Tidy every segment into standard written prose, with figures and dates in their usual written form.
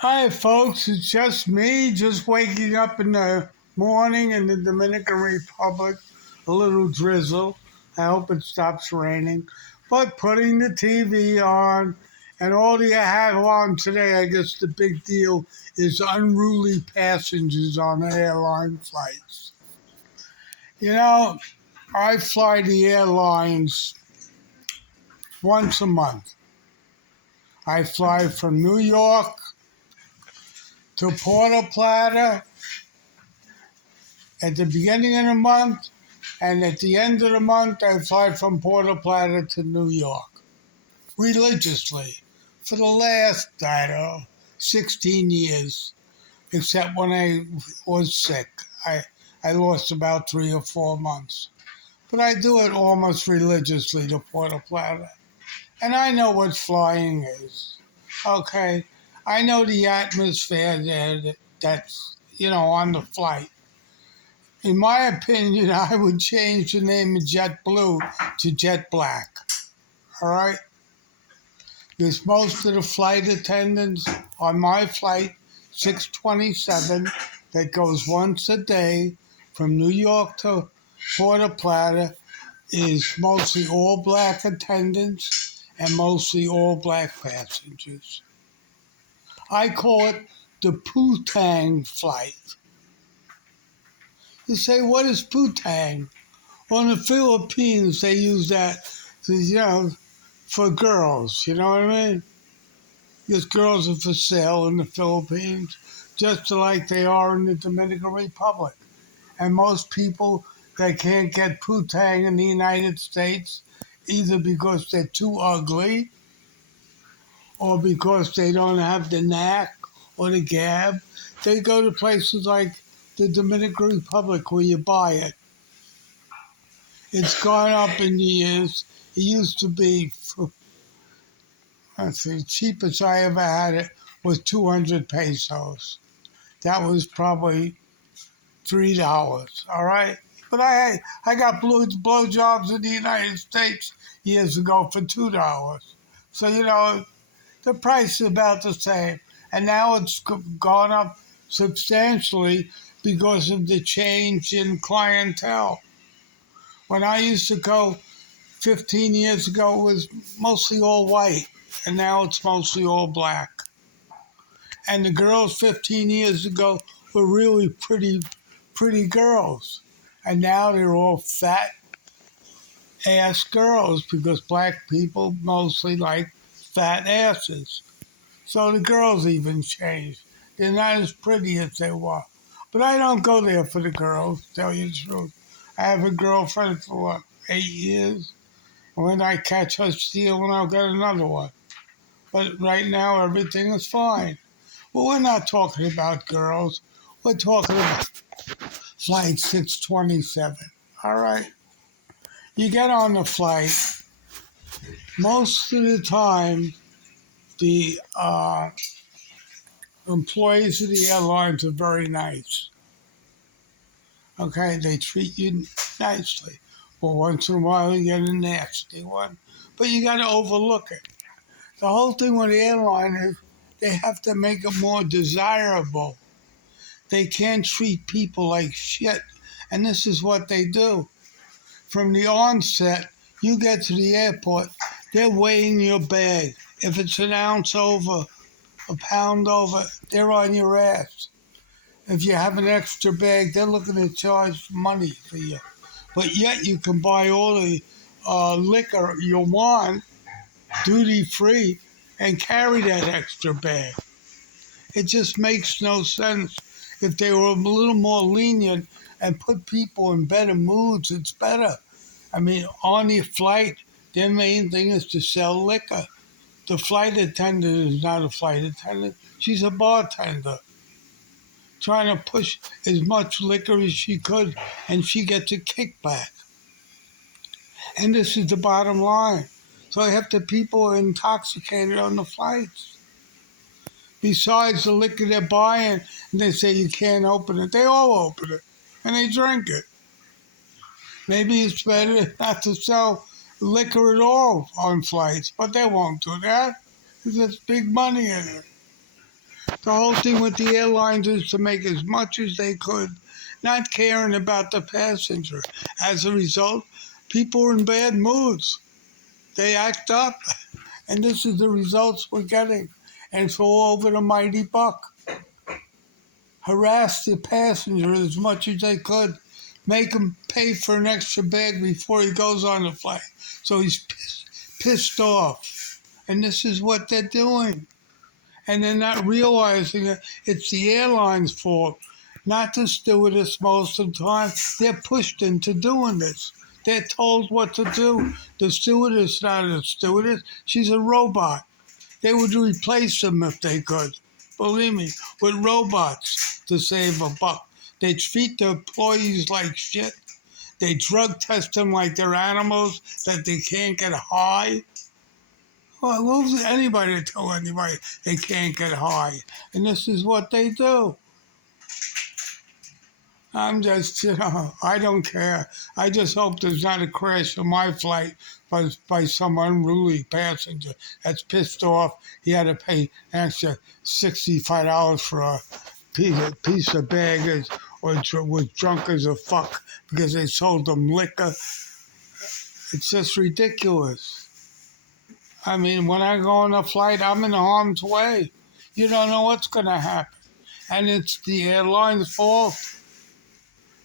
Hi, folks. It's just me, just waking up in the morning in the Dominican Republic. A little drizzle. I hope it stops raining. But putting the TV on, and all you have on today, I guess the big deal is unruly passengers on airline flights. You know, I fly the airlines once a month. I fly from New York to Puerto Plata at the beginning of the month, and at the end of the month, I fly from Puerto Plata to New York religiously for the last, I don't know, 16 years, except when I was sick. I lost about 3 or 4 months. But I do it almost religiously to Puerto Plata. And I know what flying is. Okay? I know the atmosphere there that's on the flight. In my opinion, I would change the name of JetBlue to Jet Black. All right? Because most of the flight attendants on my flight 627 that goes once a day from New York to Puerto Plata is mostly all black attendants and mostly all black passengers. I call it the Putang flight. You say, what is Putang? Well, in the Philippines, they use that for girls. You know what I mean? Because girls are for sale in the Philippines, just like they are in the Dominican Republic. And most people that can't get putang in the United States, either because they're too ugly or because they don't have the knack or the gab, they go to places like the Dominican Republic where you buy it. It's gone up in years. It used to be, let's see, cheapest I ever had it was 200 pesos. That was probably $3. All right, but I got blow jobs in the United States years ago for $2. So the price is about the same, and now it's gone up substantially because of the change in clientele. When I used to go 15 years ago, it was mostly all white, and now it's mostly all black. And the girls 15 years ago were really pretty girls. And now they're all fat ass girls because black people mostly like fat asses. So the girls even changed. They're not as pretty as they were. But I don't go there for the girls, to tell you the truth. I have a girlfriend for 8 years. When I catch her stealing, I'll get another one. But right now, everything is fine. Well, we're not talking about girls. We're talking about Flight 627. All right? You get on the flight. Most of the time, the employees of the airlines are very nice. Okay? They treat you nicely. But once in a while, you get a nasty one. But you got to overlook it. The whole thing with the airline is they have to make it more desirable. They can't treat people like shit. And this is what they do. From the onset, you get to the airport, they're weighing your bag. If it's an ounce over, a pound over, they're on your ass. If you have an extra bag, they're looking to charge money for you. But yet you can buy all the liquor you want, duty free, and carry that extra bag. It just makes no sense. If they were a little more lenient and put people in better moods, it's better. I mean, on the flight, their main thing is to sell liquor. The flight attendant is not a flight attendant. She's a bartender trying to push as much liquor as she could, and she gets a kickback. And this is the bottom line. So half the people are intoxicated on the flights. Besides the liquor they're buying, and they say you can't open it, they all open it, and they drink it. Maybe it's better not to sell liquor at all on flights, but they won't do that because there's big money in it. The whole thing with the airlines is to make as much as they could, not caring about the passenger. As a result, people are in bad moods. They act up, and this is the results we're getting. And it's all over the mighty buck. Harass the passenger as much as they could. Make him pay for an extra bag before he goes on the flight. So he's pissed off. And this is what they're doing. And they're not realizing that it's the airline's fault, not the stewardess most of the time. They're pushed into doing this. They're told what to do. The stewardess is not a stewardess. She's a robot. They would replace them if they could. Believe me, with robots to save a buck. They treat the employees like shit. They drug test them like they're animals that they can't get high. Well, who's anybody to tell anybody they can't get high? And this is what they do. I'm just, I don't care. I just hope there's not a crash on my flight by some unruly passenger that's pissed off. He had to pay an extra $65 for a piece of baggage, or was drunk as a fuck because they sold them liquor. It's just ridiculous. I mean, when I go on a flight, I'm in harm's way. You don't know what's going to happen. And it's the airline's fault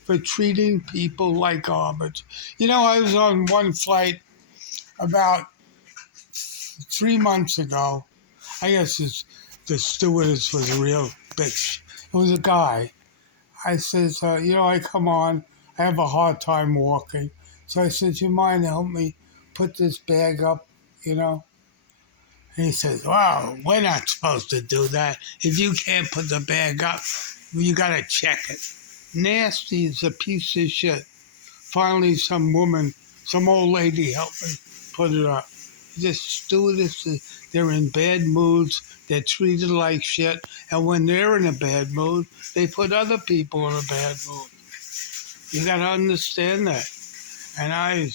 for treating people like garbage. I was on one flight about 3 months ago. I guess the stewardess was a real bitch. It was a guy. I says, I come on. I have a hard time walking. So I said, you mind help me put this bag up, And he says, wow, we're not supposed to do that. If you can't put the bag up, you got to check it. Nasty is a piece of shit. Finally, some old lady helped me put it up. This stewardess, they're in bad moods. They're treated like shit. And when they're in a bad mood, they put other people in a bad mood. You got to understand that. And I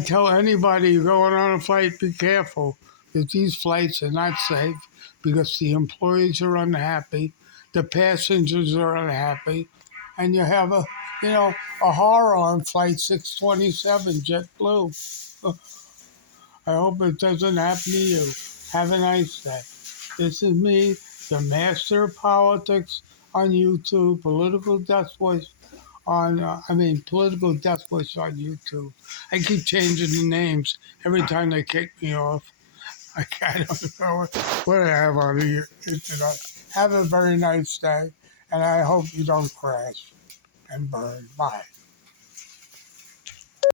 tell anybody going on a flight, be careful, that these flights are not safe because the employees are unhappy, the passengers are unhappy, and you have a horror on Flight 627 JetBlue. I hope it doesn't happen to you. Have a nice day. This is me, the master of politics on YouTube, political death wish political death wish on YouTube. I keep changing the names every time they kick me off. I don't know what I have on the internet. Have a very nice day, and I hope you don't crash and burn. Bye.